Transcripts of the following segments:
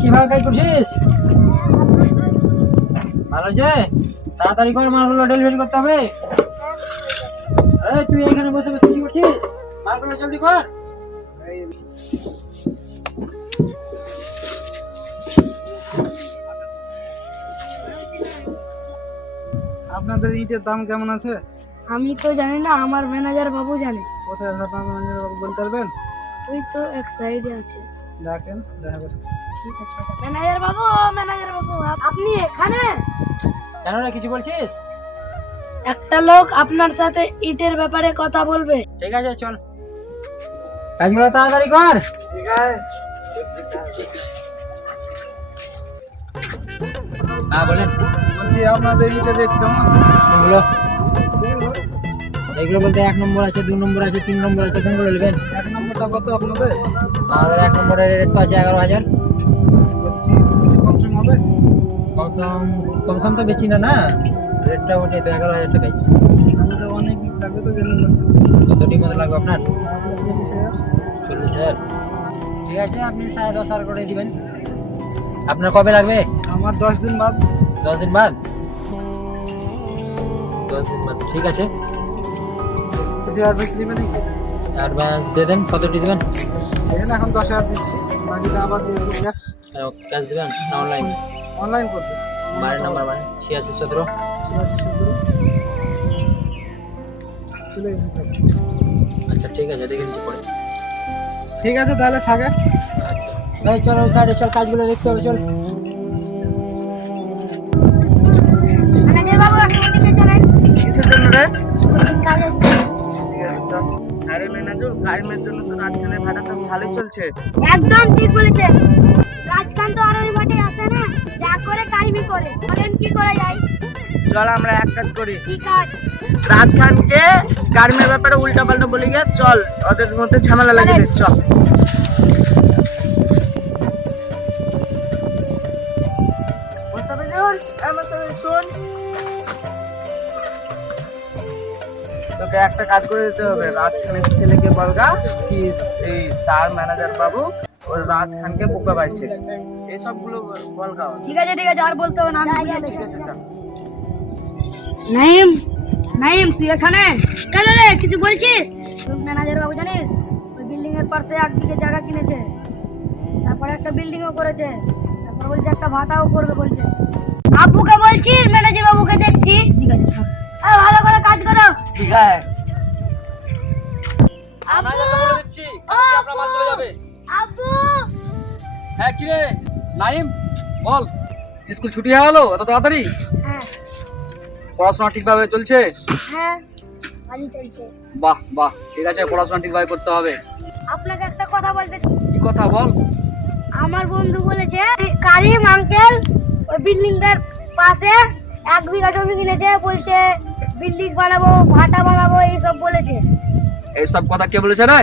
কীভাবে কাজ করছিস? ভালো আছে তাড়াতাড়ি কর মালগুলো ডেলিভারি করতে হবে। আরে তুই এখানে বসে বসে কি করছিস? মালগুলো জলদি কর। আপনাদের ইটের দাম কেমন আছে? আমি তো জানি না আমার ম্যানেজার বাবু জানে। কোথায় আপনার ম্যানেজার বাবু বলতে পারবেন? ওই তো এক সাইডে আছে। ডাকেন দেখা ঠিক আছে ম্যানেজার বাবু ম্যানেজার বাবু আপনি এখানে? কেন রে কিছু বলছিস? একটা লোক আপনার সাথে ইটের ব্যাপারে কথা বলবে। ঠিক আছে চল। কাজগুলো তাড়াতাড়ি কর। ঠিক আছে হ্যাঁ বলেন। বলছি আপনাদের ইটের রেট কেমন? এগুলো এগুলো বলতে এক নম্বর আছে দু নম্বর আছে তিন নম্বর আছে কোনগুলো নেবেন? এক নম্বরটা কত আপনাদের? আমাদের এক নম্বরের রেট তো আছে এগারো হাজার। কমসম কমসম তো বেশি না না? রেটটা ওটাই তো এগারো হাজার টাকাই। অনেক লাগবে তো কতটি মতো লাগবে আপনার? চল্লিশ হাজার। ঠিক আছে আপনি সাড়ে দশ হাজার করে দিবেন। আপনার কবে লাগবে? আমার দশ দিন বাদ। দশ দিন বাদ? দশ দিন বাদ ঠিক আছে। অ্যাডভান্স নাকি? অ্যাডভান্স দিয়ে দেন কতটি দেবেন? এখন দশ হাজার দিচ্ছি। আবার ক্যাশ ক্যাশ দেবেন? না অনলাইন অনলাইন করবে বারের নাম্বার মানে ছিয়াশি সতেরো। ছিয়াশি সতেরো। চলে গেছে আচ্ছা ঠিক আছে দেখে নিচ্ছি পরে। ঠিক আছে তাহলে থাকে। আচ্ছা। ভাই চলো সাইডে চল কাজগুলো দেখতে হবে চল। ম্যানেজার বাবু কিসের জন্য রে? কাজে কারিমের জন্য তো রাজখানের ভালোই চলছে। একদম ঠিক বলেছেন। রাজকান্ত আর ওই আসে না? যা করে কারিমি করে। বলেন কি করে যায়? চল আমরা এক কাজ করি। কি কাজ? রাজখানকে কারিমের ব্যাপারে উল্টা পাল্টা বলে গিয়ে চল ওদের মধ্যে ঝামেলা লাগিয়ে চল। তোকে একটা কাজ করে দিতে হবে। ছেলেকে বলগা কি এই তার ম্যানেজার বাবু ওর বোকা পাইছে। এইসবগুলো বলগা ঠিক আছে ঠিক আছে আর বলতে হবে না আমি নাইম নাইম তুই এখানে? কেন রে কিছু বলছিস? তুই ম্যানেজার বাবু জানিস ওই বিল্ডিং এর পাশে এক বিঘে জায়গা কিনেছে। তারপরে একটা বিল্ডিং ও করেছে। তারপর বলছে একটা ভাটাও করবে বলছে। আব্বুকে বলছিস? ম্যানেজার বাবুকে দেখছি। ঠিক আছে থাক। আরে ভালো করে কাজ করো। আব্বু হ্যাঁ কি রে? নাইম বল। স্কুল ছুটি হয়ে গেল? এত তাড়াতাড়ি? হ্যাঁ। পড়াশোনা ঠিকভাবে চলছে? হ্যাঁ ভালো চলছে। বাহ বাহ। ঠিক আছে পড়াশোনা ঠিকভাবে করতে হবে। আপনাকে একটা কথা বলতে কি কথা বল? আমার বন্ধু বলেছে কারিম আঙ্কেল ওই বিল্ডিংটার পাশে এক বিঘা জমি কিনেছে বলছে বিল্ডিং বানাবো ভাটা বানাবো এইসব বলেছে। এইসব কথা কে বলেছে রে?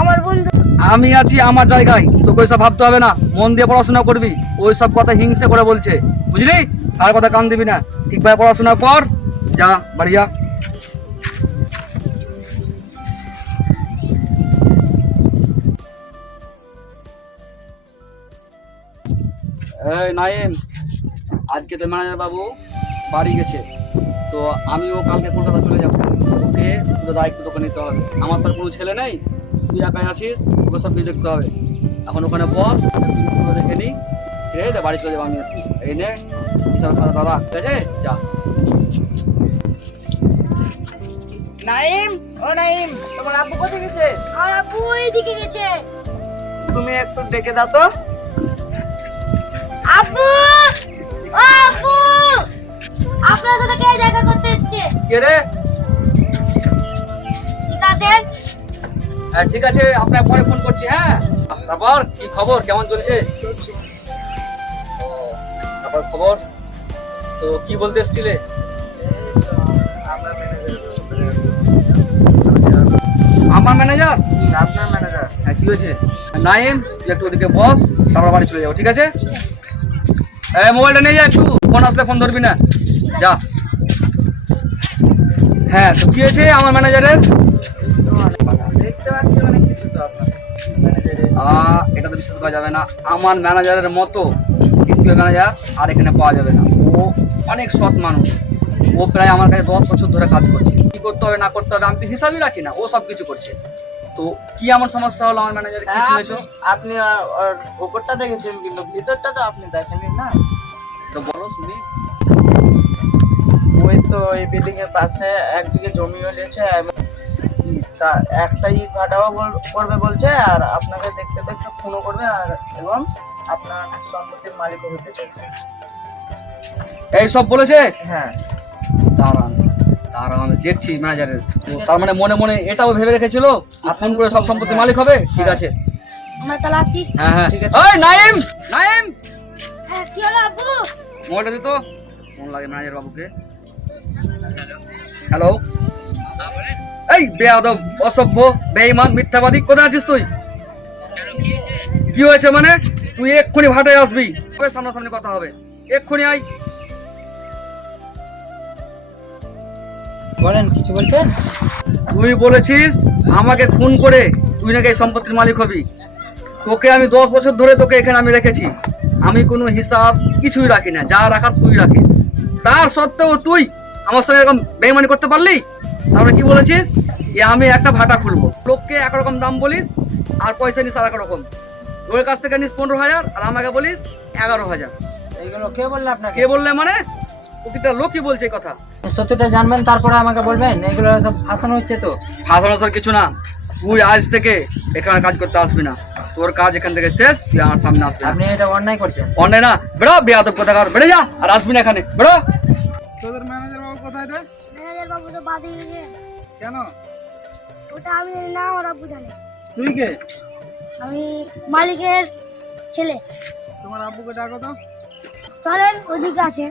আমার বন্ধু। আমি আছি আমার জায়গায় তোকে ওইসব ভাবতে হবে না মন দিয়ে পড়াশোনা করবি ওই সব কথা হিংসে করে বলছে বুঝলি? আর কথা কান দিবি না ঠিকভাবে পড়াশোনা কর যা বাড়ি যা। এই নাইম আজকে তো ম্যানেজার বাবু বাড়ি গেছে। তো আমিও কালকে কলকাতা চলে যাব। ওকে পুরো দায়িত্ব তোকে নিতে হবে। আমার তো আর কোনো ছেলে নেই। তুই একাই আছিস ওকে সব কিছু দেখতে হবে। এখন ওখানে বস পুরো দেখে নিই ঠিক আছে বাড়ি চলে যাব আমি এই নে দাদা ঠিক আছে যা। নাইম ও নাইম তোমার আব্বু কোথায় গেছে? আর আপু এইদিকে গেছে। তুমি একটু ডেকে দাও তো। আব্বু ও আব্বু। আপনার সাথে কে দেখা করতে এসছে? কে রে? ঠিক হ্যাঁ ঠিক আছে আপনার পরে ফোন করছি হ্যাঁ? তারপর কি খবর? কেমন চলছে? ও, তারপর খবর? তো কি বলতে এসছিলে? আমার ম্যানেজার আপনার ম্যানেজার হ্যাঁ কি হয়েছে? নাইম তুই একটু ওদিকে বস তারপর বাড়ি চলে যাব ঠিক আছে? এই মোবাইলটা নিয়ে যা একটু ফোন আসলে ফোন ধরবি না। যা। হ্যাঁ তো কি হয়েছে আমার ম্যানেজারের দেখতে পাচ্ছি অনেক কিছু তো আপনার ম্যানেজারের আহ, এটা তো বিশ্বাস করা যাবে না। আমার ম্যানেজারের মতো দ্বিতীয় ম্যানেজার আর এখানে পাওয়া যাবে না। ও অনেক সৎ মানুষ। ও প্রায় আমার কাছে দশ বছর ধরে কাজ করছে। কি করতে হবে না করতে হবে আমি তো হিসাবই রাখি না। ও সব কিছু করছে। তো কি এমন সমস্যা হলো আমার ম্যানেজার কি হ্যাঁ, শুনেছো? আপনি- উপরটা দেখেছেন কিন্তু ভিতরটা তো আপনি দেখেননি না? তো বলো শুনি। তো এই বিল্ডিং এর পাশে এক বিঘে জমি হয়েছে একটা ইট ভাটাও করবে বলছে আর আপনাকে দেখতে দেখতে ফোনও করবে আর এবং আপনার সম্পত্তির মালিকও হতে চাইছে এই সব বলেছে? হ্যাঁ। দাঁড়ান দাঁড়ান দেখছি ম্যানেজারের তার মানে মনে মনে এটাও ভেবে রেখেছিল? ফোন করে সব সম্পত্তি মালিক হবে? ঠিক আছে। আমরা তাহলে আসি। হ্যাঁ হ্যাঁ। ঠিক আছে। ওই নাইম! নাইম! হ্যাঁ কি হলো আব্বু? মোবাইলটা দিত ফোন লাগে ম্যানেজার বাবুকে হ্যালো। এই বেয়াদব অসভ্য বেঈমান মিথ্যাবাদী কোথায় আছিস তুই? কি হয়েছে মানে? তুই এক্ষুনি ভাটায় আসবি। তবে সামনাসামনি কথা হবে। এক্ষুনি আয়। বলেন কিছু বলছেন? তুই বলেছিস আমাকে খুন করে তুই নাকি এই সম্পত্তির মালিক হবি। তোকে আমি দশ বছর ধরে তোকে এখানে আমি রেখেছি। আমি কোনো হিসাব কিছুই রাখি না। যা রাখার তুই রাখিস। তার সত্ত্বেও তুই আমার সঙ্গে এরকম বেইমানি করতে পারলি? তারপরে কি বলেছিস? যে আমি একটা ভাটা খুলবো। লোককে একরকম দাম বলিস আর পয়সা নিস আর এক রকম। ওর কাছ থেকে নিস পনেরো হাজার আর আমাকে বলিস এগারো হাজার। এইগুলো কে বললে আপনাকে? কে বললে মানে? প্রতিটা লোকই বলছে এই কথা। সত্যটা জানবেন তারপরে আমাকে বলবেন। এগুলো সব ফাঁসানো হচ্ছে তো। ফাঁসানো আসার কিছু না। তুই আজ থেকে এখানে কাজ করতে আসবি না। তোর কাজ এখান থেকে শেষ তুই আমার সামনে আসবি আপনি এটা অন্যায় করছেন। অন্যায় না। বেরো বেয়াদব কোথাকার বেড়ে যা আর আসবি না এখানে। বেরো। তোদের ম্যানেজার কোথায় রে? ম্যানেজার বাবু তো বাদে গেছে। কেন? ওটা আমি না ওরা বুঝানে তুই কে? আমি মালিকের ছেলে। তোমার আব্বুকে ডাকো তো। চলেন ওদিকে আছে।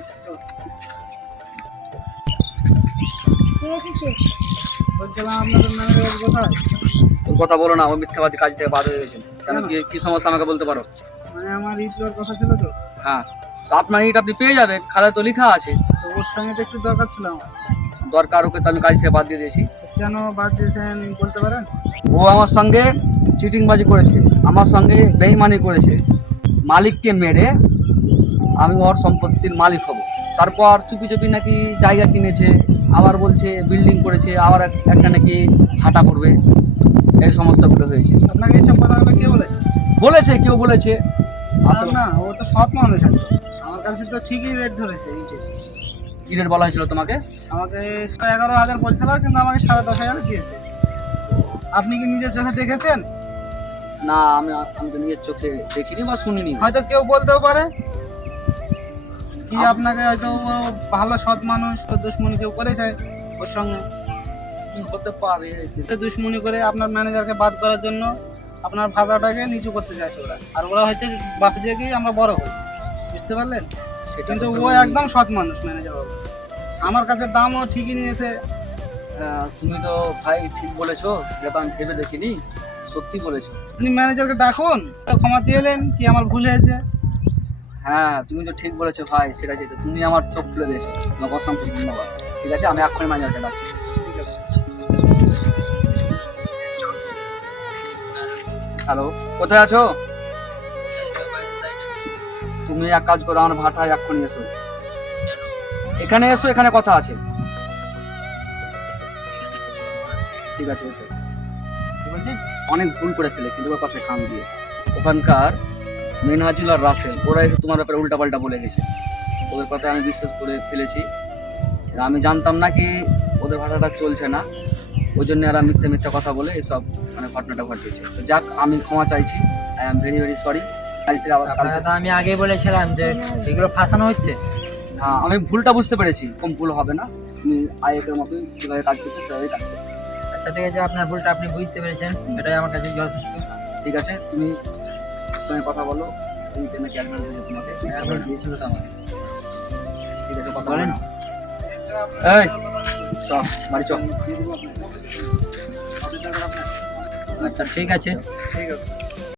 কথা বলো না ও মিথ্যাবাদী কাজ থেকে বাদ হয়ে গেছে। কেন কি কি সমস্যা আমাকে বলতে পারো? মানে আমার ইট কথা ছিল তো। হ্যাঁ। তো আপনার ইট আপনি পেয়ে যাবেন খাতায় তো লেখা আছে। ওর সঙ্গে তো একটু দরকার ছিল আমার। দরকার ওকে তো আমি কাজ থেকে বাদ দিয়ে দিয়েছি। কেন বাদ দিয়েছেন বলতে পারেন? ও আমার সঙ্গে চিটিংবাজি করেছে আমার সঙ্গে বেইমানি করেছে। মালিককে মেরে আমি ওর সম্পত্তির মালিক হব। তারপর চুপি চুপি নাকি জায়গা কিনেছে আবার বলছে বিল্ডিং করেছে আবার একটা নাকি ভাটা করবে এই সমস্যাগুলো হয়েছে। আপনাকে এইসব কথাগুলো কে বলেছে? বলেছে কেউ বলেছে? না, ও তো সৎ মানুষ আছে আমার কাছে তো ঠিকই রেট ধরেছে ইটের কি রেট বলা হয়েছিল তোমাকে? আমাকে এগারো হাজার বলছিল কিন্তু আমাকে সাড়ে দশ হাজার দিয়েছে। আপনি কি নিজের চোখে দেখেছেন? না আমি আমি তো নিজের চোখে দেখিনি বা শুনিনি। হয়তো কেউ বলতেও পারে। কি আপনাকে হয়তো ভালো সৎ মানুষ দুশ্মনী কেউ করে করেছে ওর সঙ্গে? হতে পারে? দুশ্মনী করে আপনার ম্যানেজারকে বাদ করার জন্য আপনার ভাড়াটাকে নিচু করতে চাইছে ওরা। আর ওরা হচ্ছে বাপ আমরা বড় হই। বুঝতে পারলেন? কিন্তু ও একদম সৎ মানুষ ম্যানেজার বাবু। আমার কাছে দামও ঠিকই নিয়েছে। তুমি তো ভাই ঠিক বলেছ এটা তো আমি ভেবে দেখিনি সত্যি বলেছ। আপনি ম্যানেজারকে ডাকুন ক্ষমা চেয়েলেন কি আমার ভুল হয়েছে? হ্যাঁ তুমি তো ঠিক বলেছ ভাই সেটা যেটা তুমি আমার চোখ খুলে দিয়েছ। তোমাকে অসংখ্য ধন্যবাদ। ঠিক আছে আমি এক্ষুনি ম্যানেজারকে ডাকছি। ঠিক আছে। হ্যালো কোথায় আছো? তুমি এক কাজ করো, আমার ভাটায় এক্ষুনি এসো। এখানে এসো, এখানে কথা আছে। ঠিক আছে, এসো। বলছি? অনেক ভুল করে ফেলেছি তোমার কথায় কান দিয়ে। ওখানকার মেনহাজুল আর রাসেল, ওরা এসে তোমার ব্যাপারে উল্টাপাল্টা বলে গেছে। ওদের কথায় আমি বিশ্বাস করে ফেলেছি। আমি জানতাম না কি ওদের ভাষাটা চলছে না। ওই জন্য এরা মিথ্যে মিথ্যে কথা বলে এসব মানে ঘটনাটা ঘটিয়েছে তো যাক, আমি ক্ষমা চাইছি। I am very very sorry আমি আগে বলেছিলাম যে এগুলো ফাঁসানো হচ্ছে। হ্যাঁ আমি ভুলটা বুঝতে পেরেছি কম ভুল হবে না। তুমি আয়েকের মতোই যেভাবে কাজ করছ সেভাবেই কাজ করো আচ্ছা ঠিক আছে আপনার ভুলটা আপনি বুঝতে পেরেছেন। এটাই আমার কাছে যথেষ্ট। ঠিক আছে তুমি সঙ্গে কথা বলো এই নাকি অ্যাডভান্স দিয়েছে তোমাকে? একবার দিয়েছিল তো আমার ঠিক আছে কথা বলেন। বলেন এই চ বাড়ি চ আচ্ছা ঠিক আছে। ঠিক আছে।